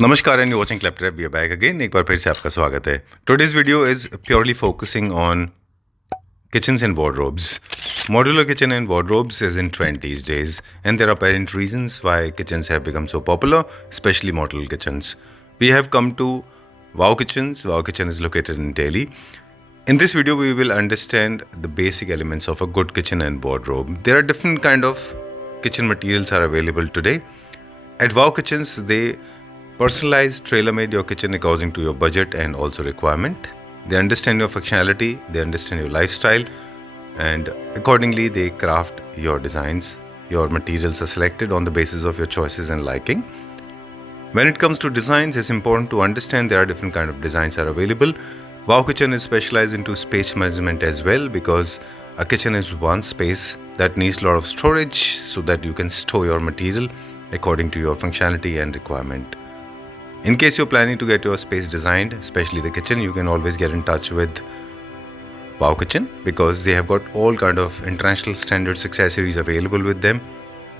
नमस्कार and watching Claptrap we are back again. एक बार फिर से आपका स्वागत है। Today's video is purely focusing on kitchens and wardrobes. Modular kitchen and wardrobes is in trend these days, and there are apparent reasons why kitchens have become so popular, especially modular kitchens. We have come to Wow Kitchens. Wow Kitchen is located in Delhi. In this video, we will understand the basic elements of a good kitchen and wardrobe. There are different kind of kitchen materials are available today. At Wow Kitchens, they personalize, tailor-made your kitchen according to your budget and also requirement. They understand your functionality, they understand your lifestyle, and accordingly they craft your designs. Your materials are selected on the basis of your choices and liking. When it comes to designs, it's important to understand there are different kind of designs are available. Wow Kitchen is specialized into space management as well, because a kitchen is one space that needs a lot of storage so that you can store your material according to your functionality and requirement. In case you're planning to get your space designed, especially the kitchen, you can always get in touch with Wow Kitchen, because they have got all kind of international standards accessories available with them.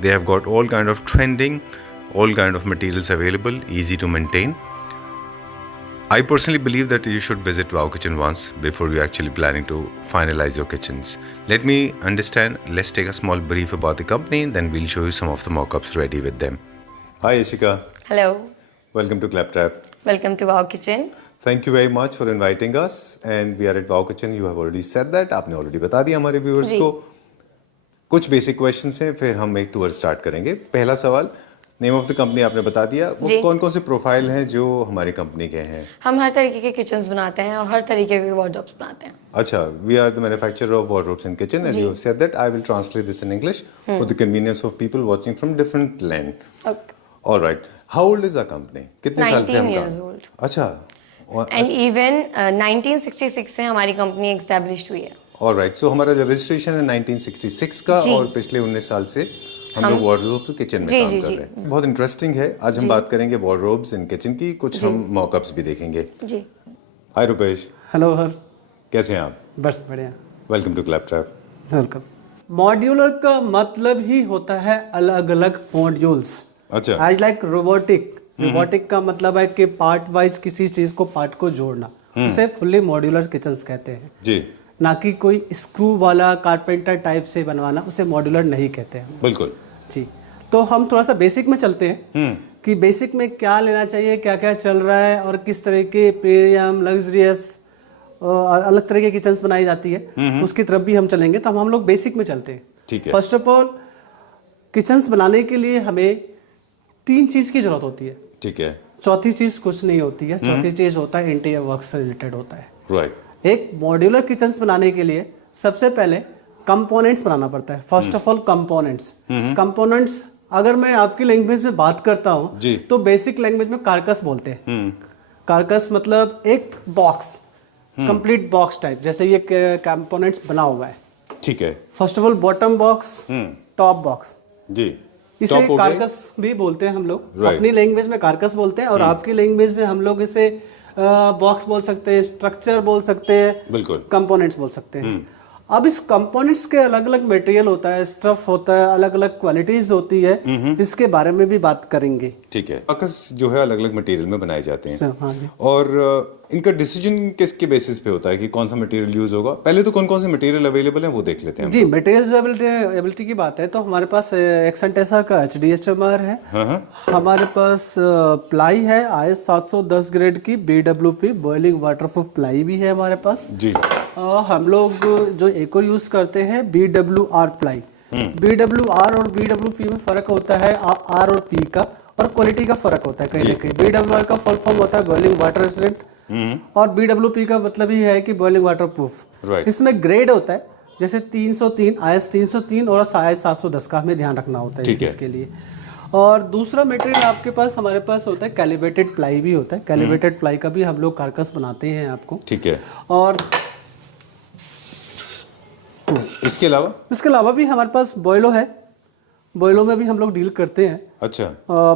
They have got all kind of trending, all kind of materials available, easy to maintain. I personally believe that you should visit Wow Kitchen once before you actually planning to finalize your kitchens. Let me understand. Let's take a small brief about the company, then we'll show you some of the mock-ups ready with them. Hi Ishika. Hello. Welcome to Claptrap. Welcome to Wow Kitchen. Thank you very much for inviting us, and we are at Wow Kitchen. You have already said that. आपने already बता दिया हमारे viewers को. कुछ basic questions हैं, फिर हम एक tour start करेंगे. पहला सवाल, name of the company आपने बता दिया. वो कौन-कौन से प्रोफाइल हैं जो हमारी कंपनी के हैं? हम हर तरीके के किचन्स बनाते हैं और हर तरीके के वार्डरोब्स बनाते हैं. अच्छा, we are the manufacturer of wardrobes and kitchen, and you have said that. I will translate this in English for the convenience of people watching from different land. Okay. All right. How old is our company? कितने साल से हम 19 years old. अच्छा. And even 1966 से हमारी company established हुई है. All right. So हमारा रजिस्ट्रेशन है 1966 का, और पिछले 19 साल से हम लोग वार्डरोब्स और किचन में काम कर रहे हैं. बहुत इंटरेस्टिंग है. आज हम बात करेंगे वार्डरोब्स एंड किचन की. कुछ हम मॉकअप्स भी देखेंगे. जी. हाय रुपेश. हेलो हर. कैसे हैं आप? बस बढ़िया. Welcome to Claptrap. Welcome. Modular का मतलब ही होता है अलग अलग मॉड्यूल्स. अच्छा. आज लाइक रोबोटिक का मतलब है कि पार्ट वाइज किसी चीज को पार्ट को जोड़ना. उसे फुल्ली मॉड्यूलर किचन्स कहते हैं जी. ना कि कोई स्क्रू वाला कारपेंटर टाइप से बनवाना, उसे मॉड्यूलर नहीं कहते हैं. बिल्कुल जी. तो हम थोड़ा सा बेसिक में चलते हैं कि बेसिक में क्या लेना चाहिए, क्या क्या चल रहा है, और किस तरह के प्रीमियम लग्जरियस अलग तरह के किचन्स बनाई जाती है, उसकी तरफ भी हम चलेंगे. तो हम लोग बेसिक में चलते हैं. ठीक है. फर्स्ट ऑफ ऑल, किचन्स बनाने के लिए हमें 3 चीज की जरूरत होती है. ठीक है. चौथी चीज कुछ नहीं होती है. चौथी चीज होता है इंटीरियर वर्क से रिलेटेड होता है. राइट. एक मॉड्यूलर किचन्स बनाने के लिए सबसे पहले कंपोनेंट्स बनाना पड़ता है. फर्स्ट ऑफ ऑल कंपोनेंट्स अगर मैं आपकी लैंग्वेज में बात करता हूँ तो बेसिक लैंग्वेज में कारकस बोलते हैं. कारकस मतलब एक बॉक्स, कंप्लीट बॉक्स टाइप, जैसे ये कंपोनेंट्स बना हुआ है. ठीक है. First of all bottom box, top box. जी. इसे कारकस भी बोलते हैं हम लोग. अपनी लैंग्वेज में कारकस बोलते हैं, और आपकी लैंग्वेज में हम लोग इसे बॉक्स बोल सकते हैं, स्ट्रक्चर बोल सकते हैं, बिल्कुल कंपोनेंट्स बोल सकते हैं. अब इस कंपोनेंट्स के अलग अलग मटेरियल होता है, स्टफ होता है, अलग अलग क्वालिटीज होती है. इसके बारे में भी बात करेंगे. ठीक है. कारकस जो है अलग अलग मटेरियल में बनाए जाते हैं. हाँ जी. और इनका डिसीजन किसके बेसिस पे होता है कि कौन सा मटेरियल यूज होगा? पहले तो कौन कौन से मटेरियल अवेलेबल हैं वो देख लेते हैं. जी, मटेरियल एबिलिटी की बात है तो हमारे पास एक्सेंटेसा का HDHMR है. हमारे पास प्लाई है IS 710 ग्रेड की BWP बॉइलिंग वाटरप्रूफ प्लाई भी है हमारे पास जी. हम लोग जो एक और यूज करते हैं BWR प्लाई. BWR और BWP में फर्क होता है R और P का, और क्वालिटी का फर्क होता है कहीं ना कहीं. BWR का फुल फॉर्म होता है बॉइलिंग वाटर रेजिस्टेंट, और BWP का मतलब ही है कि बॉइलिंग वाटर प्रूफ. इसमें ग्रेड होता है, जैसे 303 IS 303 और IS 710 का हमें ध्यान रखना होता है इसके लिए. और दूसरा मटेरियल आपके पास हमारे पास होता है कैलिब्रेटेड प्लाई भी होता है. कैलिब्रेटेड प्लाई का भी हम लोग कारकस बनाते हैं आपको. ठीक है. और इसके अलावा भी हमारे पास बॉयलो है. बॉयलो में भी हम लोग डील करते हैं. अच्छा.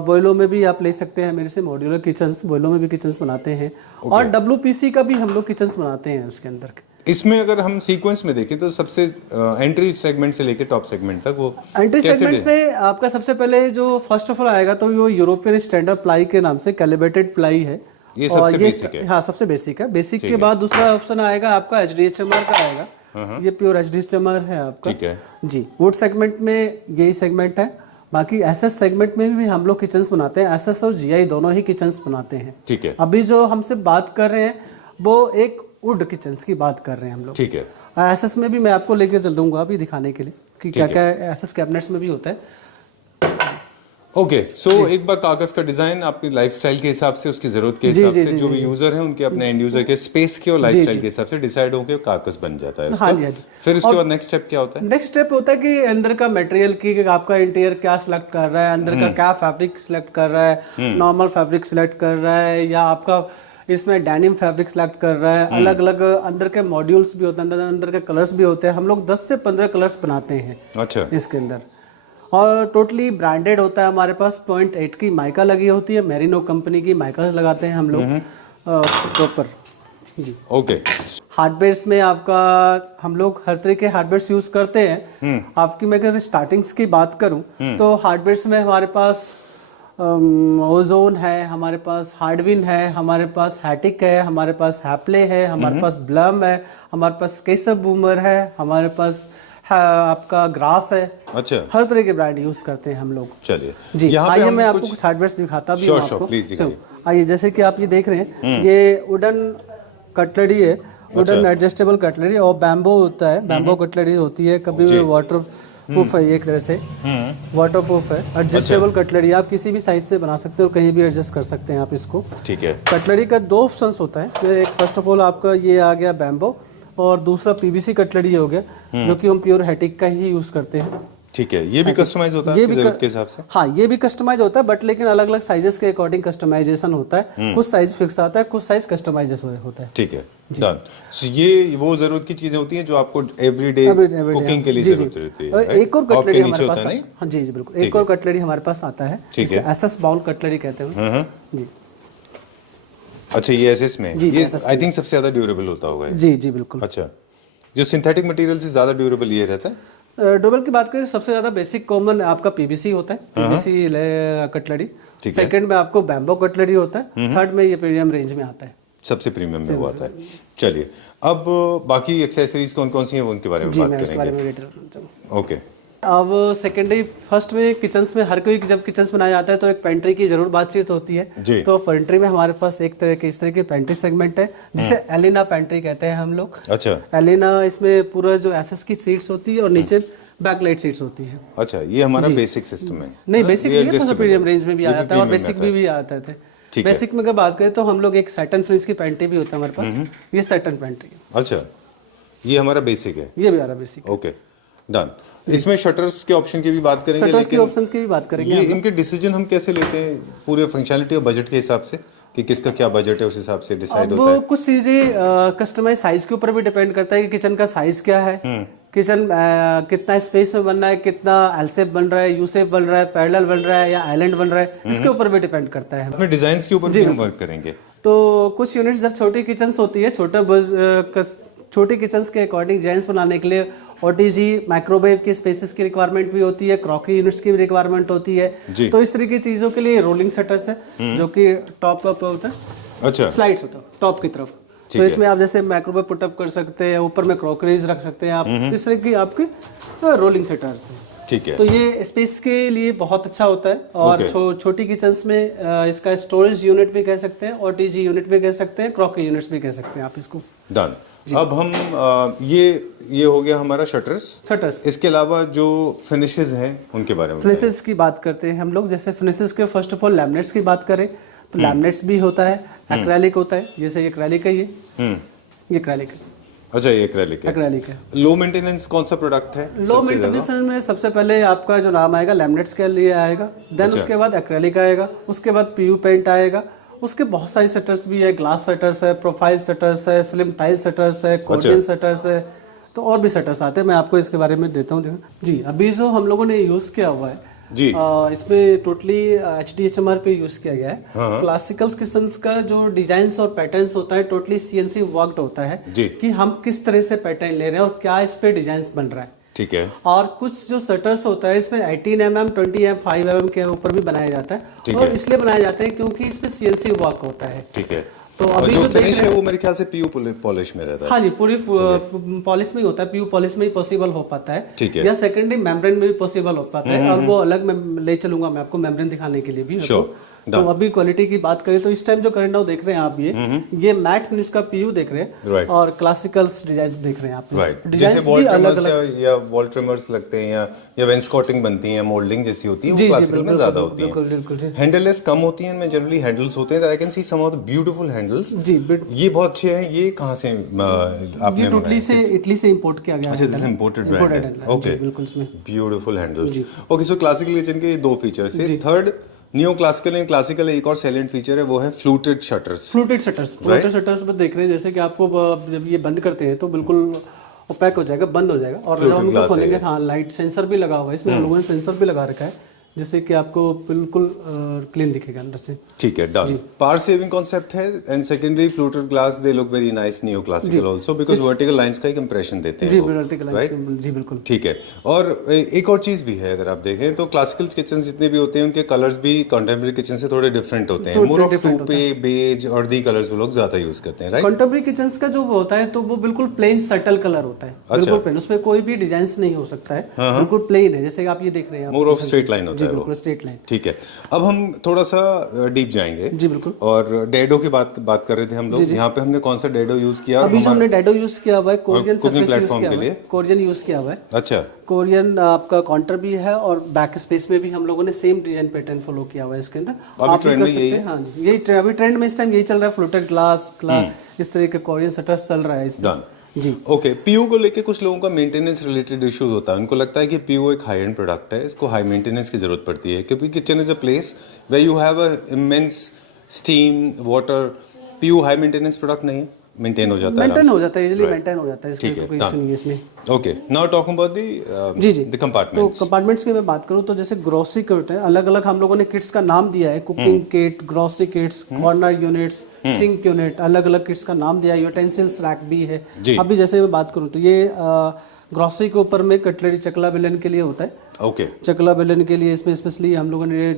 बॉयलो में भी आप ले सकते हैं मेरे से मॉड्यूलर किचन्स. बॉयलो में भी किचन्स बनाते हैं. और WPC का भी हम लोग किचन्स बनाते हैं उसके अंदर. इसमें अगर हम सीक्वेंस में देखें तो सबसे एंट्री सेगमेंट से लेके टॉप सेगमेंट तक वो एंट्री कैसे सेगमेंट्स में आपका सबसे पहले जो फर्स्ट ऑफ ऑल आएगा तो वो यूरोपियन स्टैंडर्ड प्लाई के नाम से कैलिब्रेटेड प्लाई है। ये और सबसे बेसिक है। हाँ, सबसे बेसिक है। बेसिक के बाद दूसरा ऑप्शन आएगा आपका HDHMR का आएगा। ये प्योर HDHMR है आपका। ठीक है जी, वुड सेगमेंट में यही सेगमेंट है। बाकी SS सेगमेंट में भी हम लोग किचन्स बनाते हैं। SS और GI दोनों ही किचन्स बनाते हैं। ठीक है अभी जो हमसे बात कर रहे हैं वो एक वुड किचन्स की बात कर रहे हैं हम लोग। ठीक है। SS में भी मैं आपको लेके चल दूंगा अभी दिखाने के लिए कि क्या क्या SS कैबिनेट्स में भी होता है। ओके सो एक बार कागज का डिजाइन आपकी लाइफस्टाइल के हिसाब से, उसकी जरूरत के हिसाब से, जो भी यूजर है उनके अपने एंड यूजर के स्पेस के और लाइफस्टाइल के हिसाब से डिसाइड होकर कागज बन जाता है उसका। हाँ जी, हाँ जी। फिर उसके बाद नेक्स्ट स्टेप क्या होता है? नेक्स्ट स्टेप होता है कि अंदर का मटेरियल की आपका इंटीरियर क्या सिलेक्ट कर रहा है, अंदर का क्या फैब्रिक सिलेक्ट कर रहा है, नॉर्मल फैब्रिक सिलेक्ट कर रहा है या आपका इसमें डेनिम फैब्रिक सिलेक्ट कर रहा है। अलग अलग अंदर के मॉड्यूल्स भी होते हैं, अंदर के कलर्स भी होते हैं। हम लोग 10 से 15 कलर्स बनाते हैं अच्छा इसके अंदर। और टोटली ब्रांडेड होता है हमारे पास। 0.8 की माइका लगी होती है, मेरिनो कंपनी की माइका लगाते हैं हम लोग प्रॉपर जी। ओके हार्डवेयर्स में आपका हम लोग हर तरह के हार्डवेयर्स यूज करते हैं। आपकी मैं अगर स्टार्टिंग्स की बात करूं तो हार्डवेयर्स में हमारे पास ओजोन है, हमारे पास हार्डविन है, हमारे पास हैटिक है, हमारे पास हैप्ले है, हमारे पास ब्लम है, हमारे पास केसर बूमर है, हमारे पास आपका ग्रास है। अच्छा, हर तरह के ब्रांड यूज करते हैं हम लोग। चलिए जी, यहाँ पे आइए हम मैं आपको कुछ हार्डवेयर दिखाता भी हूँ आपको। प्लीज दिखाइए। आइए, जैसे कि आप ये देख रहे हैं, ये वुडन कटलरी है, वुडन एडजस्टेबल कटलरी और बैम्बो होता है। बैम्बो कटलरी होती है, कभी भी वाटर प्रूफ है, एक तरह से वाटर प्रूफ है। एडजस्टेबल कटलरी आप किसी भी साइज से बना सकते हो, कहीं भी एडजस्ट कर सकते हैं आप इसको। ठीक है। कटलरी का 2 ऑप्शंस होता है इसमें। एक फर्स्ट ऑफ ऑल आपका ये आ गया बैम्बो और दूसरा PVC कटलरी हो गया, जो कि हम प्योर हैटिक का ही यूज करते हैं। ठीक है, ये भी कस्टमाइज होता है ये भी जरूरत के हिसाब से? हाँ, ये भी कस्टमाइज होता है, बट लेकिन अलग अलग साइजेस के अकॉर्डिंग कस्टमाइजेशन होता है। कुछ साइज फिक्स आता है, कुछ साइज कस्टमाइजेशन होता है। ठीक है, डन। सो ये वो जरूरत की चीजें होती हैं जो आपको एवरीडे कुकिंग के लिए जरूरत रहती है। एक और कटलरी हमारे पास, नहीं? हाँ जी जी बिल्कुल, एक और कटलरी हमारे पास आता है, SS बाउल कटलरी कहते हैं जी। अच्छा, ये SS में ये आई थिंक सबसे ज्यादा ड्यूरेबल होता होगा। जी जी बिल्कुल। अच्छा, जो सिंथेटिक मटेरियल से ज्यादा ड्यूरेबल ये रहता है? ड्यूरेबल की बात करें सबसे ज्यादा बेसिक कॉमन आपका PVC होता है, PVC कटलरी। सेकंड में आपको बैम्बो कटलरी होता है। थर्ड में ये प्रीमियम रेंज में आता है, सबसे प्रीमियम में वो आता है। चलिए, अब बाकी एक्सेसरीज कौन कौन सी हैं उनके बारे में बात करेंगे। ओके, अब सेकेंडरी फर्स्ट में किचन्स में हर कोई जब किचन्स बनाया जाता है तो एक पेंट्री की जरूर बातचीत होती है। तो पेंट्री में हमारे पास एक तरह के इस तरह की पेंट्री सेगमेंट है, जिसे एलिना पेंट्री कहते हैं हम लोग। अच्छा, एलिना इसमें पूरा जो SS की सीट्स होती है और नीचे बैकलाइट सीट्स होती है। अच्छा, ये हमारा बेसिक सिस्टम है? नहीं, बेसिक नहीं है, प्रीमियम रेंज में भी आ जाता है और बेसिक भी आता है। बेसिक में अगर बात करें तो हम लोग एक सैटन फिनिश की पेंट्री भी होता है हमारे पास, ये सैटन पेंट्री। अच्छा, ये हमारा बेसिक है? ये भी हमारा बेसिक। Okay, done. इसमें शटर्स के ऑप्शन की भी बात करेंगे, शटर्स के ऑप्शंस की भी बात करेंगे। ये इनके डिसीजन हम कैसे लेते हैं पूरे फंक्शनैलिटी और बजट के हिसाब से, कि किसका क्या बजट है उस हिसाब से डिसाइड होता है? कुछ चीजें कस्टमाइज साइज के ऊपर भी डिपेंड करता है कि किचन का साइज क्या है, किचन कितना स्पेस में बन रहा है, कितना एल शेप बन रहा है, यू शेप बन रहा है, पैरेलल बन रहा है या आइलैंड बन रहा है, इसके ऊपर भी डिपेंड करता है। अपने डिजाइन के ऊपर भी हम वर्क करेंगे। तो कुछ यूनिट्स जब छोटी किचन्स होती है, छोटी किचन्स के अकॉर्डिंग डिजाइन बनाने के लिए OTG माइक्रोवेव की स्पेसेस की रिक्वायरमेंट भी होती है, क्रॉकरी यूनिट्स की भी रिक्वायरमेंट होती है। तो इस तरह की चीजों के लिए रोलिंग शटर्स है, जो कि टॉप पे होता है। अच्छा, स्लाइड्स होता है टॉप की तरफ। तो इसमें आप जैसे माइक्रोवेव पुटअप कर सकते हैं, ऊपर में क्रॉकरीज रख सकते हैं आप। इस तरह की आपकी रोलिंग शटर्स है। ठीक है, तो ये स्पेस के लिए बहुत अच्छा होता है। और छोटी किचन्स में इसका स्टोरेज यूनिट भी कह सकते हैं, OTG यूनिट भी कह सकते हैं, क्रॉकरी यूनिट्स भी कह सकते हैं आप इसको। डन। अब हम ये हो गया हमारा शटर्स। इसके अलावा जो फिनिशेस हैं उनके बारे में फिनिशेस की बात करते हैं हम लोग। जैसे फिनिशेस के फर्स्ट ऑफ ऑल लैमिनेट्स की बात करें तो लैमिनेट्स भी होता है, एक्रेलिक होता है, जैसे एक्रेलिक है ये एक्रेलिक है। अच्छा, ये एक्रेलिक है। लो मेंटेनेंस कौन सा प्रोडक्ट है? लो मेंटेनेंस में सबसे पहले आपका जो नाम आएगा लैमिनेट्स के लिए आएगा, देन उसके बाद एक्रेलिक आएगा, उसके बाद PU पेंट आएगा, उसके बहुत सारी शटर्स भी है, ग्लास शटर्स है, प्रोफाइल शटर्स है, स्लिम टाइल शटर्स है, कॉर्डियन शटर्स है, तो और भी शटर्स आते हैं। मैं आपको इसके बारे में देता हूँ जी। अभी जो हम लोगों ने यूज किया हुआ है जी। इसमें टोटली HDHMR पे यूज किया गया है। हाँ। क्लासिकल किचन्स का जो डिजाइन और पैटर्न्स होता है टोटली CNC वर्कड होता है जी। कि हम किस तरह से पैटर्न ले रहे हैं और क्या इस पे डिजाइन बन रहा है। ठीक है। और कुछ जो शटर्स होता है इसमें 18 mm 20 mm 5 mm के ऊपर भी बनाया जाता है और इसलिए बनाया जाता है क्योंकि इसमें CNC वर्क होता है। ठीक है। तो और अभी जो जो देख फिनिश रहे है हैं वो मेरे ख्याल से पीयू पॉलिश में रहता है। हाँ जी, पूरी पॉलिश में ही होता है, पीयू पॉलिश में ही पॉसिबल हो पाता है। ठीक है। या सेकेंडरी मेम्ब्रेन में भी पॉसिबल हो पाता है और वो अलग मैं ले चलूंगा मैं आपको मेम्ब्रेन दिखाने के लिए भी। तो अभी क्वालिटी की बात करें तो इस टाइम जो करंट नाउ देख रहे हैं आप ये मैट फिनिश का पीयू देख रहे हैं Right. और क्लासिकल डिजाइन देख रहे हैं आप। राइट, जैसे डिजाइन वॉल भी अलग ट्रिमर्स अलग या वॉल ट्रिमर्स लगते हैं या वेंस्कॉटिंग बनती है, मोल्डिंग जैसी होती है, वो जी, क्लासिकल में बिल्कुल, ज्यादा बिल्कुल, होती बिल्कुल, है। बिल्कुल, जी। हैंडललेस कम होती हैं, इनमें जनरली हैंडल्स होते हैं। I can see some of the beautiful handles. जी, ये बहुत अच्छे हैं। ये कहाँ से आपने ये टोटली से इटली से इंपोर्ट किया गया अच्छा, दिस इम्पोर्टेड ब्रांड है। ओके, बिल्कुल इसमें ब्यूटीफुल हैंडल्स। ओके, सो क्लासिकल किचन के दो फीचर्स है। Third, neo classical and classical एक और सैलेंट फीचर है, वो है फ्लूटेड शटर्स। फ्लूटेड शटर्स पर देख रहे हैं, जैसे कि आपको जब ये बंद करते हैं तो बिल्कुल पैक हो जाएगा, बंद हो जाएगा और जब हम उनको खोलेंगे हाँ लाइट सेंसर भी लगा हुआ है इसमें, हम लोगों ने सेंसर भी लगा रखा है जिससे कि आपको बिल्कुल क्लीन दिखेगा अंदर से। ठीक है, डन। पावर सेविंग कॉन्सेप्ट है and secondary fluted glass they look very nice neo classical also because vertical lines का एक इंप्रेशन देते हैं। जी, वर्टिकल लाइंस, जी बिल्कुल। ठीक है। और एक और चीज भी है, अगर आप देखें तो क्लासिकल किचन जितने भी होते हैं उनके कलर्स भी कंटेम्पररी किचन से थोड़े डिफरेंट होते हैं। मोर ऑफ टूपे, बेज और दी कलर्स वो लोग ज्यादा यूज करते हैं, राइट? कंटेम्पररी किचन्स का जो होता है तो वो बिल्कुल प्लेन सटल कलर होता है, बिल्कुल प्लेन, उसमें कोई भी डिजाइन नहीं हो सकता है, बिल्कुल प्लेन है जैसे आप ये देख रहे हैं। मोर ऑफ स्ट्रेट लाइन होता है वो। बिल्कुल स्ट्रेट लाइन। ठीक है, अब हम थोड़ा सा डीप जाएंगे। जी बिल्कुल। और डैडो की बात कर रहे थे हम लोग। यहाँ पे हमने कौन सा डैडो यूज किया? अभी जो हमने डैडो यूज किया हुआ है कोरियन कुकिंग प्लेटफॉर्म के लिए कोरियन यूज किया हुआ है। अच्छा, कोरियन आपका काउंटर भी है और बैक स्पेस में भी हम लोगों ने सेम डिजाइन पैटर्न फॉलो किया हुआ है इसके अंदर। आप भी कर सकते हैं। हाँ जी, यही अभी ट्रेंड में इस टाइम यही चल रहा है, फ्लोटेड ग्लास इस तरह के कोरियन शटर्स चल रहा है इसमें। जी ओके। पीयू को लेके कुछ लोगों का मेंटेनेंस रिलेटेड इश्यूज होता है। उनको लगता है कि पीयू एक हाई एंड प्रोडक्ट है, इसको हाई मेंटेनेंस की जरूरत पड़ती है क्योंकि kitchen is a place where you have a immense steam water. PU high maintenance product नहीं है, मेंटेन हो जाता है, मेंटेन हो जाता है, इजीली मेंटेन हो जाता है, इसका कोई इशू नहीं है इसमें। Okay, now talking about the compartments. तो कंपार्टमेंट्स की मैं बात करूं तो जैसे ग्रोसरी किट है, अलग अलग हम लोगों ने किट्स का नाम दिया है, cooking kit, grocery kits, corner units, sink unit, अलग अलग किट्स का नाम दिया है। यूटेंसिल्स रैक भी है। अभी जैसे मैं बात करूं तो ये ग्रोसरी के ऊपर में कटलरी चकला बेलन के लिए होता है। ओके, चकला बेलन के लिए इसमें स्पेशली हम लोगों ने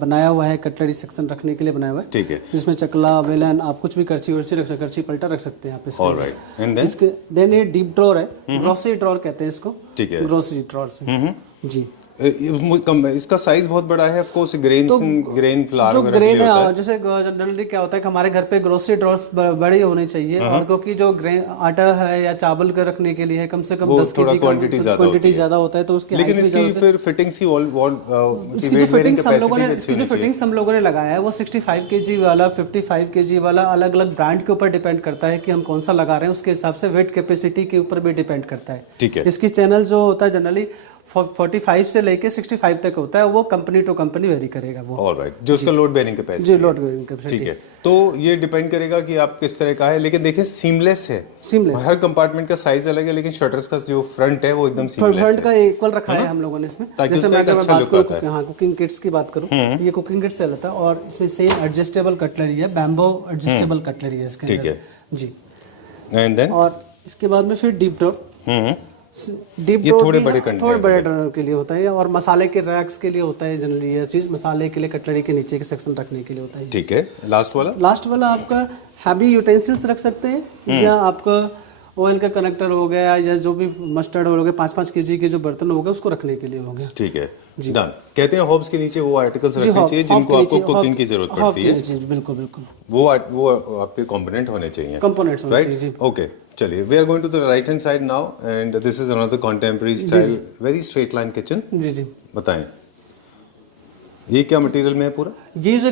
बनाया हुआ है, कटलरी सेक्शन रखने के लिए बनाया हुआ है। ठीक है, जिसमें चकला बेलन आप कुछ भी करछी वर्ची रख सकते, करछी पलटा रख सकते हैं आप इसमें। ऑलराइट, एंड देन इसके देन ये डीप ड्रॉर है, ग्रोसरी ड्रॉर कहते हैं इसको। ठीक है, ग्रोसरी ड्रॉर से जी। इसका साइज बहुत बड़ा है, ऑफ कोर्स ग्रेन फ्लावर जो वगैरह ग्रेन है, जैसे जनरली क्या होता है कि हमारे घर पे ग्रोसरी ड्रॉर्स बड़े होने चाहिए और क्योंकि जो ग्रेन आटा है या चावल का रखने के लिए है कम से कम 10 केजी का क्वांटिटी ज्यादा होता है तो उसकी लेकिन इसकी फिर फिटिंग्स ही इसकी जो फिटिंग्स हम लोगों ने लगाया है वो 65 केजी वाला, 55 केजी वाला, अलग अलग ब्रांड के ऊपर डिपेंड करता है कि हम कौन सा लगा रहे हैं, उसके हिसाब से वेट कैपेसिटी के ऊपर भी डिपेंड करता है। ठीक है, इसकी चैनल जो होता है जनरली 45 से लेके 65 तक होता है, वो कंपनी टू कंपनी वेरी करेगा वो। ऑलराइट, जो उसका लोड बेयरिंग कैपेसिटी। जी, लोड बेयरिंग कैपेसिटी। ठीक है, तो ये डिपेंड करेगा कि आप किस तरह का है। लेकिन देखिए सीमलेस है, सीमलेस, हर कंपार्टमेंट का साइज अलग है लेकिन शटर्स का जो फ्रंट है वो एकदम सीमलेस है। फ्रंट का इक्वल रखा है हम लोगों ने इसमें। जैसे मैं अगर बात करूं हाँ कुकिंग किट्स की बात करूं, ये कुकिंग किट्स चलता है और इसमें सेम एडजस्टेबल कटलरी है, बैम्बो एडजस्टेबल कटलरी है इसके अंदर। ठीक है जी, एंड देन और इसके बाद में फिर डीप ड्रॉर। डीप ये थोड़े बड़े ड्रॉर के लिए होता है और मसाले के रैक्स के लिए होता है जनरली, ये चीज मसाले के लिए कटलरी के नीचे के सेक्शन रखने के लिए होता है। ठीक है, लास्ट वाला आपका हैवी यूटेंसिल्स रख सकते हैं या आपका ऑयल का कनेक्टर हो गया या जो भी मस्टर्ड हो गया, 5-5 केजी के जो बर्तन हो गए उसको रखने के लिए हो गया। ठीक है, डन। कहते हैं हॉब्स के नीचे वो आर्टिकल्स रखने चाहिए जिनको आपको कुकिंग की जरूरत पड़ती है। बिल्कुल बिल्कुल, वो आपके कंपोनेंट होने चाहिए, कंपोनेंट्स होने चाहिए। Right, okay. चलिए, we are going to the right hand side now and this is another contemporary style very straight line kitchen. जी जी, बताएं ये क्या मटेरियल में है पूरा? ये जो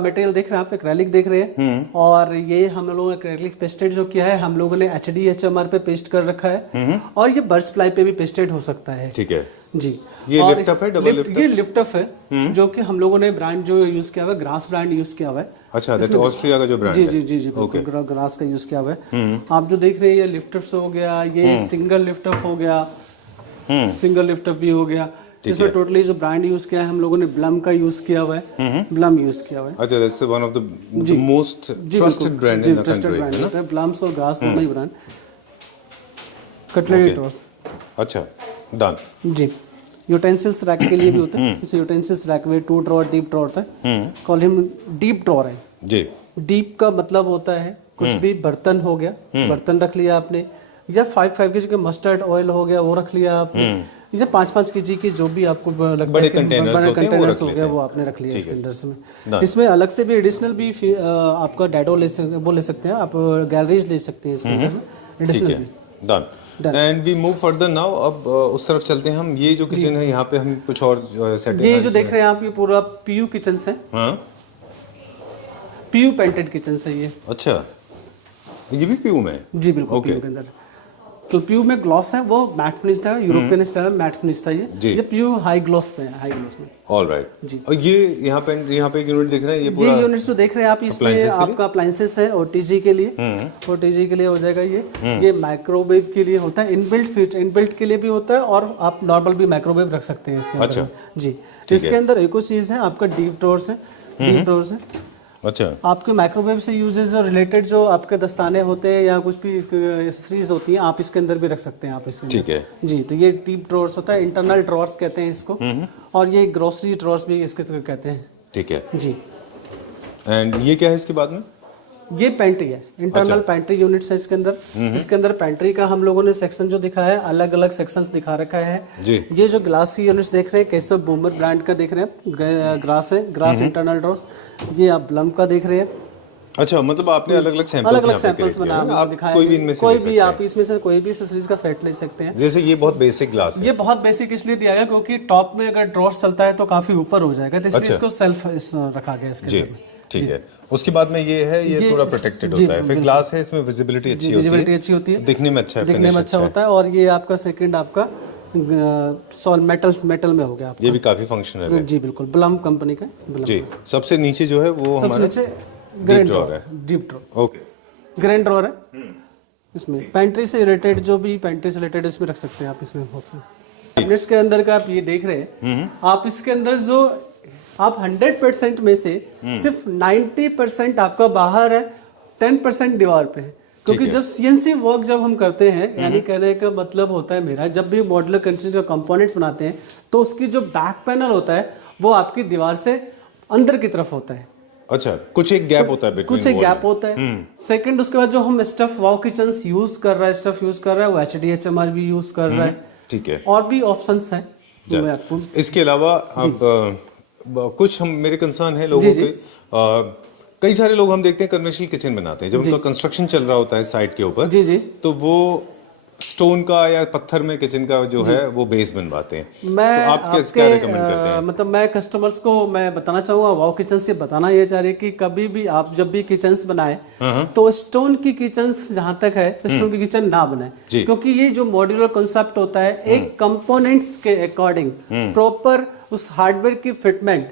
मटेरियल देख रहे हैं आप, एक्रेलिक देख रहे हैं और ये हम लोगों ने एक्रेलिक पेस्टेड जो किया है हम लोगों ने HDHMR पे पेस्ट कर रखा है और ये बर्च प्लाई पे भी पेस्टेड हो सकता है। ठीक है जी, ये लिफ्ट अप है, डबल लिफ्ट? ये लिफ्ट अप है जो कि हम लोगों ने ब्रांड जो यूज किया हुआ है, ग्रास ब्रांड यूज किया हुआ है। अच्छा, दैट ऑस्ट्रिया का जो ब्रांड जी है। जी जी जी, ओके, ग्रास का यूज किया हुआ है। आप जो देख रहे हैं ये लिफ्ट अप हो गया, ये सिंगल लिफ्ट अप हो गया, सिंगल लिफ्ट अप भी हो गया। इसमें टोटली जो ब्रांड यूज किया है हम लोगों ने ब्लम का यूज किया हुआ है, ब्लम यूज किया हुआ है। अच्छा, that's one of the most trusted brand in the country, है ना? ब्लम्स और ग्रास दोनों ही ब्रांड। Cutlery drawers. अच्छा, डन। जी, यूटेंसिल्स रैक के लिए भी होता है। जैसे यूटेंसिल्स रैक में 2 ड्रॉर डीप ड्रॉर होता है, कॉल हिम डीप ड्रॉर है जी। डीप का मतलब होता है कुछ भी बर्तन हो गया, बर्तन रख लिया आपने, या 5 केजी का मस्टर्ड ऑयल हो गया वो रख लिया आपने, या 5 केजी की जो भी आपको लगता है बड़े कंटेनर्स हो गया वो आपने रख लिया इसके अंदर से। इसमें अलग से भी एडिशनल भी आपका डैडो ले सकते हैं आप, गैलरीज ले सकते हैं इसके अंदर में एडिशनल भी। Done. And we move further now. अब उस तरफ चलते हैं हम। ये जो किचन है यहाँ पे हम कुछ और सेटिंग, ये जो देख रहे हैं आप ये पूरा पीयू किचन है। हाँ, पीयू पेंटेड किचन है ये। अच्छा, ये भी पीयू में है? जी बिल्कुल, पीयू के अंदर। तो पीयू में ग्लॉस है, वो मैट फिनिश था, यूरोपियन स्टाइल मैट फिनिश था ये पीयू हाई ग्लॉस पे है, हाई ग्लॉस में। ऑलराइट जी। और ये यहाँ पे एक यूनिट दिख रहा है, ये पूरा ये यूनिट्स जो देख रहे हैं आप, इसमें आपका अप्लायंसेस है ओटीजी के लिए, ओटीजी के लिए हो जाएगा ये माइक्रोवेव के लिए होता है, इनबिल्ट के लिए भी होता है, और आप नॉर्मल भी माइक्रोवेव रख सकते हैं इसके अंदर। अच्छा जी, इसके अंदर एक और चीज है आपका डीप ड्रॉर्स है, डीप ड्रॉर्स है। अच्छा, आपके माइक्रोवेव से यूजेस और रिलेटेड जो आपके दस्ताने होते हैं या कुछ भी एक्सेसरीज होती हैं आप इसके अंदर भी रख सकते हैं आप इसके अंदर। ठीक है जी। तो ये डीप ड्रॉर्स होता है, इंटरनल ड्रॉर्स कहते हैं इसको, और ये ग्रोसरी ड्रॉर्स भी इसके कहते हैं। ठीक है जी। एंड ये क्या है इसके बाद में? ये पेंट्री है, इंटरनल पेंट्री यूनिट्स है इसके अंदर। इसके अंदर पेंट्री का हम लोगों ने सेक्शन जो दिखाया है, अलग अलग सेक्शंस दिखा रखा है जी। ये जो ग्लास की यूनिट्स देख रहे हैं, कैसे बूमर ब्रांड का देख रहे हैं, ग्रास है, ग्रास इंटरनल ड्रॉर्स। ये आप ब्लम का देख रहे हैं। अच्छा, मतलब आपने अलग अलग सैंपल्स बना दिखाया, कोई भी इनमें से कोई भी आप इसमें से कोई भी एक्सेसरीज का सेट ले सकते हैं। जैसे ये बहुत बेसिक ग्लास है, ये बहुत बेसिक इसलिए दिया गया क्योंकि टॉप में अगर ड्रॉर्स चलता है तो काफी ऊपर हो जाएगा, तो इसलिए इसको सेल्फ रखा गया इसके जी। अंदर। ठीक है, उसके बाद में ये है, ये थोड़ा प्रोटेक्टेड होता है, फिर ग्लास है, इसमें विजिबिलिटी अच्छी होती है, दिखने में अच्छा है, दिखने में अच्छा होता है। और ये आपका सेकंड आपका सॉल मेटल में हो गया आपका। ये भी काफी फंक्शनल है जी बिल्कुल, ब्लम कंपनी का जी। सबसे नीचे जो है वो हमारा डीप ड्रॉर है, deep drawer. Okay, grand drawer है। इसमें पेंट्री से रिलेटेड जो भी पेंट्री से रिलेटेड इसमें रख सकते हैं आप इसमें बॉक्सेस। कैबिनेट्स के अंदर का आप ये देख रहे हैं, आप इसके अंदर जो आप 100% में से सिर्फ 90% आपका बाहर है, 10% दीवार पे है। क्योंकि जब सीएनसी वर्क जब हम करते हैं, यानी कहने का मतलब होता है मेरा, जब भी मॉड्यूलर कंस्ट्रक्शन का कंपोनेंट्स बनाते हैं तो उसकी जो बैक पैनल होता है वो आपकी दीवार से अंदर की तरफ होता है। अच्छा, कुछ एक गैप होता है, कुछ एक गैप होता है। सेकंड, उसके बाद जो हम स्टफ वाव किचन यूज कर रहा है वो HDHMR भी यूज कर रहा है। ठीक है, और भी ऑप्शंस हैं जो मैं आपको। इसके अलावा अब कुछ हम मेरे कंसर्न है लोगों के, कई सारे लोग हम देखते हैं कमर्शियल किचन बनाते हैं, जब उनका कंस्ट्रक्शन चल रहा होता है साइट के ऊपर, जी जी, तो वो स्टोन का या पत्थर में किचन का जो है वो बेस बनवाते हैं। मैं तो आप क्या रेकमेंड करते हैं? मतलब मैं कस्टमर्स को मैं बताना चाहूंगा, वाव किचन से बताना ये चाह रही है कि कभी भी आप जब भी किचन्स बनाए तो स्टोन की किचन्स जहां तक है स्टोन की किचन ना बनाए, क्योंकि ये जो मॉड्यूलर कॉन्सेप्ट होता है एक कंपोनेंट्स के अकॉर्डिंग प्रॉपर उस हार्डवेयर की फिटमेंट,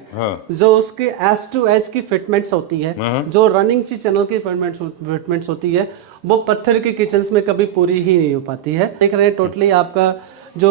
जो उसके एज टू एज की फिटमेंट्स होती है, जो रनिंग चैनल की फिटमेंट्स होती है, वो पत्थर के किचन्स में कभी पूरी ही नहीं हो पाती है। देख रहे हैं टोटली आपका जो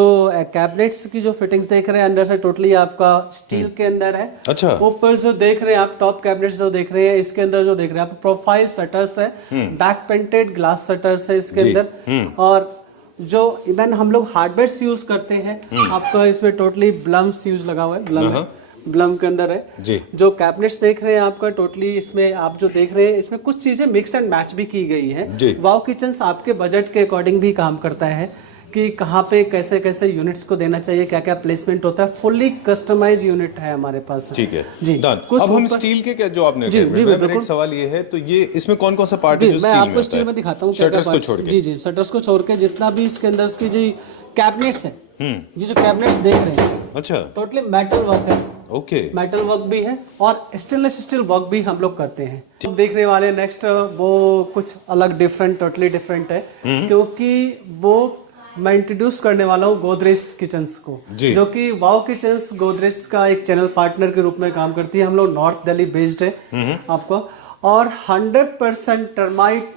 कैबिनेट्स की जो फिटिंग्स देख रहे हैं अंदर से टोटली आपका स्टील के अंदर है। अच्छा, ऊपर जो देख रहे हैं आप टॉप कैबिनेट्स जो देख रहे हैं, इसके अंदर जो देख रहे हैं आप प्रोफाइल शटर्स है, बैक पेंटेड ग्लास शटर्स है इसके अंदर। और जो इवन हम लोग हार्डवेयर यूज करते हैं, आपका इसमें टोटली ब्लम्स यूज लगा हुआ है, ब्लम के अंदर है जी। जो कैबिनेट्स देख रहे हैं आपका टोटली इसमें आप जो देख रहे हैं इसमें कुछ चीजें मिक्स एंड मैच भी की गई है। वाव किचन्स आपके बजट के अकॉर्डिंग भी काम करता है कि कहाँ पे कैसे कैसे यूनिट्स को देना चाहिए, क्या क्या प्लेसमेंट होता है। फुल्ली कस्टमाइज यूनिट है हमारे पास। ठीक है जी, डन। अब हम स्टील के क्या जो आपने मेरा एक सवाल ये है, तो ये इसमें कौन कौन सा पार्ट है जो स्टील में मैं आपको स्टील में दिखाता हूँ, शटर्स को छोड़ के। जी जी, शटर्स को छोड़ के जितना भी इसके अंदर इसकी जो कैबिनेट्स है, ये जो कैबिनेट्स देख रहे हैं, अच्छा टोटली मेटल वर्क है। ओके, मेटल वर्क भी है और स्टेनलेस स्टील वर्क भी हम लोग करते हैं। अब देखने वाले नेक्स्ट वो कुछ अलग डिफरेंट, टोटली डिफरेंट है, क्योंकि वो मैं इंट्रोड्यूस करने वाला हूँ गोदरेज किचन्स को, जो कि वाव किचन्स गोदरेज का एक चैनल पार्टनर के रूप में काम करती है। हम लोग नॉर्थ दिल्ली बेस्ड है आपको, और 100% टर्माइट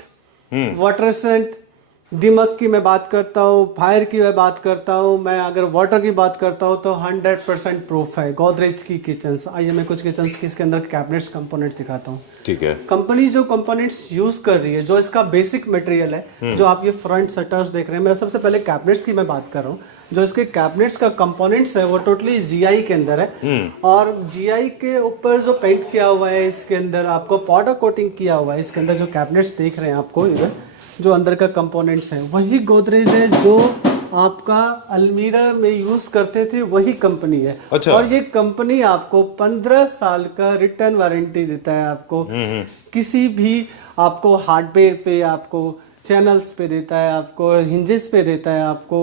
वाटर रेजिस्टेंट दिमक की मैं बात करता हूँ, फायर की मैं बात करता हूँ, मैं अगर वाटर की बात करता हूँ तो 100% प्रूफ है गोदरेज की किचन्स। आइए मैं कुछ किचन्स की इसके अंदर कैबिनेट्स कंपोनेंट दिखाता हूँ। ठीक है। कंपनी जो कंपोनेंट्स यूज कर रही है, जो इसका बेसिक मटेरियल है, जो आप ये फ्रंट शटर्स देख रहे हैं, मैं सबसे पहले कैबिनेट्स की मैं बात कर रहा हूँ। जो इसके कैबिनेट्स का कंपोनेंट्स है वो टोटली जीआई के अंदर है, और जीआई के ऊपर जो पेंट किया हुआ है, इसके अंदर आपको पाउडर कोटिंग किया हुआ है। इसके अंदर जो कैबिनेट्स देख रहे हैं आपको इधर, जो अंदर का कंपोनेंट्स है वही गोदरेज है जो आपका अलमीरा में यूज करते थे, वही कंपनी है। अच्छा। और ये कंपनी आपको 15 साल का रिटर्न वारंटी देता है आपको। किसी भी आपको हार्डवेयर पे, आपको चैनल्स पे देता है, आपको हिंजेस पे देता है आपको।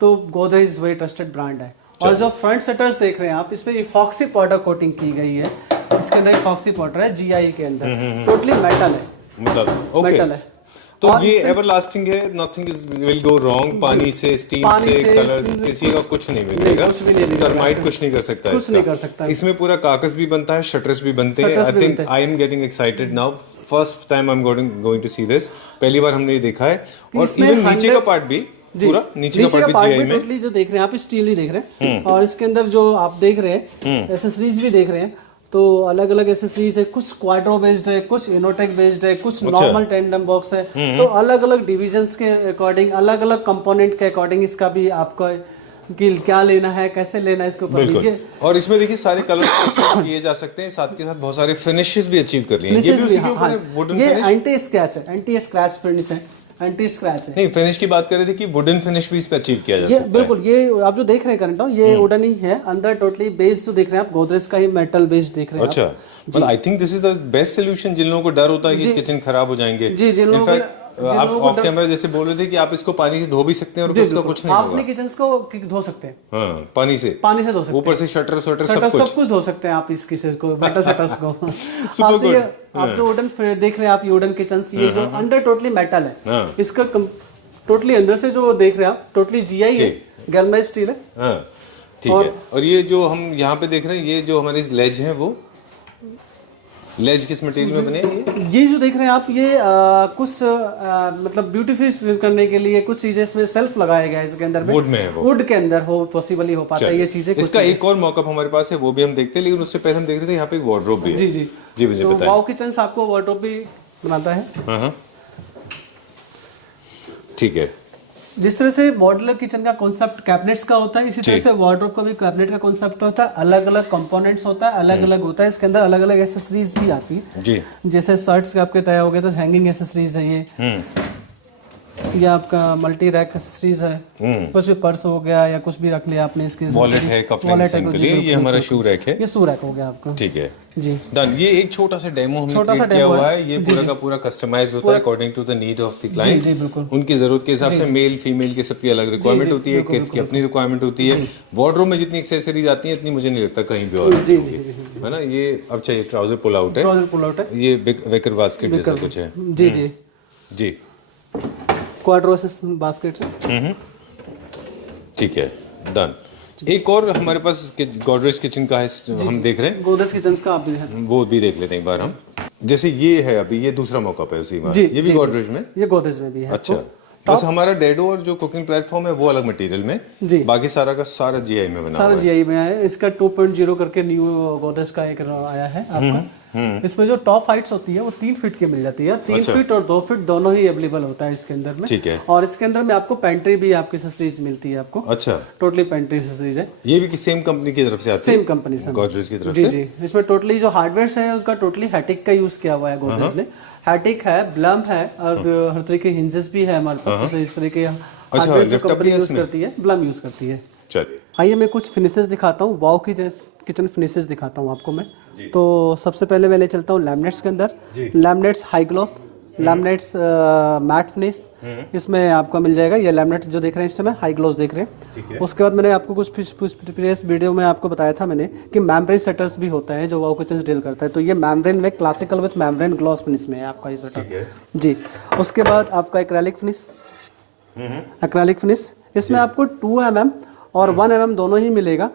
तो गोदरेज वही ट्रस्टेड ब्रांड है। और जो फ्रंट शटर्स देख रहे हैं आप, इसमें इफॉक्सी पाउडर कोटिंग की गई है। इसके अंदर इफॉक्सी पाउडर है जीआई के अंदर, टोटली मेटल है, मतलब ओके। मेटल है। तो ये एवरलास्टिंग है, nothing is will go wrong. पानी से, स्टीम से, कलर किसी का कुछ नहीं बिगड़ेगा, टर्माइट कुछ नहीं कर सकता, कुछ नहीं कर सकता। इसमें पूरा कागज भी बनता है, शटर्स भी बनते हैं। I think I am getting excited now, first time I am going to see this. पहली बार हमने ये देखा है। और इवन नीचे का पार्ट भी, पूरा नीचे का पार्ट भी जीआई में टोटली जो देख रहे हैं आप, स्टील ही देख रहे हैं। और इसके अंदर जो आप देख रहे हैं एसेसरीज भी देख रहे हैं, तो अलग अलग एसेसरीज है। कुछ क्वाड्रो बेस्ड है, कुछ इनोटेक बेस्ड है, कुछ नॉर्मल टेंडम बॉक्स है। तो अलग अलग डिविजन्स के अकॉर्डिंग, अलग अलग कंपोनेंट के अकॉर्डिंग इसका भी आपको कि क्या लेना है, कैसे लेना है, इसके ऊपर देखिए। और इसमें देखिए सारे कलर्स अचीव किए जा सकते हैं, साथ के साथ बहुत सारे फिनिशेस भी अचीव कर लिए हैं। ये भी उसी के ऊपर है, वुडन ये फिनिश। एंटी स्क्रैच है, एंटी स्क्रैच फिनिश है, एंटी स्क्रैच है। नहीं, फिनिश की बात कर रहे थे कि वुडन फिनिश भी इस पे अचीव किया जा सकता है। बिल्कुल, ये आप जो देख रहे हैं करंट, ये वुडन ही है। अंदर टोटली बेस जो देख रहे हैं आप, गोदरेज का ही मेटल बेस देख रहे हैं। अच्छा, but I think this is the best solution. जिन लोगों को डर होता है कि किचन खराब हो जाएंगे, जी, जिन लोगों को आप ऑफ कैमरा जैसे बोल रहे थे कि आप इसको पानी से धो भी सकते हैं और उसका कुछ नहीं आप होगा। अपने किचन को धो सकते हैं, हाँ, पानी से पानी से धो सकते हैं। ऊपर से शटर सब कुछ धो सकते हैं आप इस किचन को, मेटल शटर्स को। आप जो वुडन देख रहे हैं आप, ये वुडन किचन, ये जो अंडर टोटली मेटल है, इसका टोटली अंदर से जो देख रहे हैं आप, टोटली जीआई है, गैल्वेनाइज्ड स्टील है। ठीक है। और ये जो हम यहाँ पे देख रहे हैं, ये जो हमारी लेज है, वो लेज किस मटेरियल में बने हैं? ये जो देख रहे हैं आप, ये कुछ मतलब ब्यूटीफाई करने के लिए कुछ चीजें इसमें सेल्फ लगाया गया है इसके अंदर में। वुड में है वो, वुड के अंदर हो पॉसिबली हो पाता है ये चीजें। इसका एक और मॉकअप हमारे पास है, वो भी हम देखते हैं, लेकिन उससे पहले हम देख रहे थे यहाँ पे एक वार्डरोब भी है। जी जी जी, मुझे तो बताइए। वाओ किचन आपको वार्डरोब भी बनाता है। हाँ, ठीक है। जिस तरह से मॉड्यूलर किचन का कॉन्सेप्ट कैबिनेट्स का होता है, इसी तरह से वार्डरोब का भी कैबिनेट का कॉन्सेप्ट होता है। अलग अलग कंपोनेंट्स होता है, अलग अलग होता है। इसके अंदर अलग अलग एसेसरीज भी आती है जी। जैसे शर्ट्स के आपके तय हो गए तो हैंगिंग एसेसरीज है ये आपका मल्टी रैक एसेसरीज है। कुछ भी पर्स हो गया या कुछ भी रख लिया आपने, इसके वॉलेट है, कपलिंग के लिए। ये हमारा शू रैक है, ये शू रैक हो गया आपका। ठीक है जी, डन। ये एक छोटा सा डेमो हमने क्रिएट किया हुआ है। ये पूरा का पूरा कस्टमाइज होता है according to the need of the client. जी बिल्कुल, उनकी जरूरत के हिसाब से मेल फीमेल के सबकी अलग रिक्वायरमेंट होती है, किड्स की अपनी रिक्वायरमेंट होती है। वार्डरोब में जितनी एक्सेसरीज आती है इतनी मुझे नहीं लगता कहीं भी और है ना। ये अब चाहिए ट्राउजर पुल आउट है, ट्राउजर पुल आउट है, ये वेकर बास्केट जैसा कुछ है। जी जी जी, क्वाड्रोसिस बास्केट है। ठीक है, डन। एक और हमारे पास गोदरेज किचन का है, हम देख रहे हैं। गोदरेज किचन का आप भी है, वो भी देख लेते हैं एक बार हम। जैसे ये है अभी, ये दूसरा मौका पे उसी में, ये भी गोदरेज में, ये गोदरेज में भी है। अच्छा, बस हमारा डेडो और जो कुकिंग प्लेटफॉर्म है वो अलग मटेरियल में, जी, बाकी सारा का सारा जीआई में बना हुआ है। सारा जीआई में है। इसका 2.0 करके न्यू गोदरेज का एक आया है आपका। इसमें जो टॉप हाइट्स होती है वो 3 फीट की मिल जाती है। 3 फीट और 2 फीट दोनों ही अवेलेबल होता है इसके अंदर में। ठीक है। और इसके अंदर में आपको पेंट्री भी आपकी एसेसरीज मिलती है आपको। अच्छा, टोटली पेंट्री एसेसरीज है। ये भी सेम कंपनी की तरफ से आती है, सेम कंपनी से, गोदरेज की तरफ जी से। जी। इसमें टोटली जो हार्डवेयर है उसका टोटली हैटिक का यूज किया हुआ है गोदरेज ने। हैटिक है, ब्लम है, और हर तरह के हिंजेस भी है हमारे पास। इस तरह के हार्डवेयर कंपनी यूज करती है, ब्लम यूज करती है। चलिए, आइए मैं कुछ फिनिशेस दिखाता हूँ, वाओ की किचन फिनिशेस दिखाता हूँ आपको मैं। तो सबसे पहले मैं ले चलता हूँ लैमिनेट्स के अंदर। Laminates high gloss, laminates matte finish, इसमें आपको मिल जाएगा। ये लैमिनेट्स जो देख रहे हैं इस समय हाई ग्लॉस देख रहे हैं। उसके बाद मैंने आपको कुछ प्रीवियस वीडियो में आपको बताया था मैंने कि मैम्ब्रेन शटर्स भी होता है जो वाओ किचन डील करता है। तो ये मैम्ब्रेन में classical with membrane gloss finish में है आपका ये शटर जी। उसके बाद आपका एक्रेलिक फिनिश, एक्रेलिक फिनिश, इसमें आपको 2 mm और 1 mm दोनों ही मिलेगा।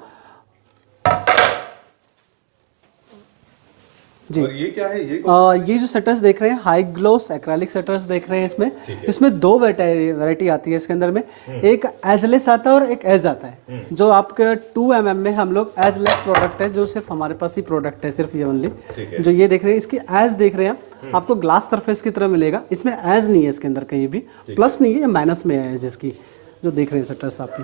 जी। और ये क्या है? ये जो शटर्स देख रहे हैं हाई ग्लोस एक्रेलिक शटर्स देख रहे हैं इसमें। इसमें दो वैरायटी आती है इसके अंदर में, एक एजलेस आता है और एक एज आता है। जो आपके 2 mm में हम लोग एजलेस प्रोडक्ट है, जो सिर्फ हमारे पास ही प्रोडक्ट है, सिर्फ ये ओनली। जो ये देख रहे हैं इसकी एज देख रहे हैं आपको ग्लास सरफेस की तरह मिलेगा। इसमें एज नहीं है इसके अंदर कहीं भी, प्लस नहीं है, ये माइनस में है जिसकी जो देख रहे हैं शटर्स आपकी।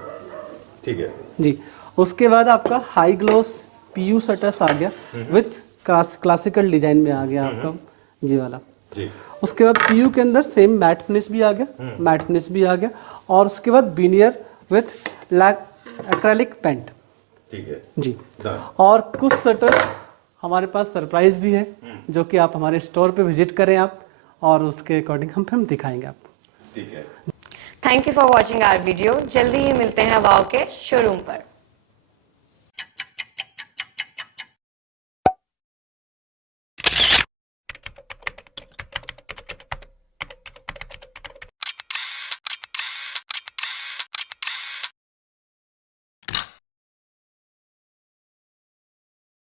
ठीक है जी। उसके बाद आपका हाई ग्लोस पीयू शटर्स आ गया विथ क्लासिकल डिजाइन में आ गया आपका ये वाला। जी। उसके बाद पीयू के अंदर सेम मैट फिनिश भी आ गया, मैट फिनिश भी आ गया। और उसके बाद बीनियर विथ एक्रेलिक पेंट। ठीक है जी। Done. और कुछ शटर्स हमारे पास सरप्राइज भी है, जो कि आप हमारे स्टोर पे विजिट करें आप, और उसके अकॉर्डिंग हम दिखाएंगे आपको। ठीक है। Thank you for watching our video. जल्दी ही मिलते हैं वाव के शोरूम पर।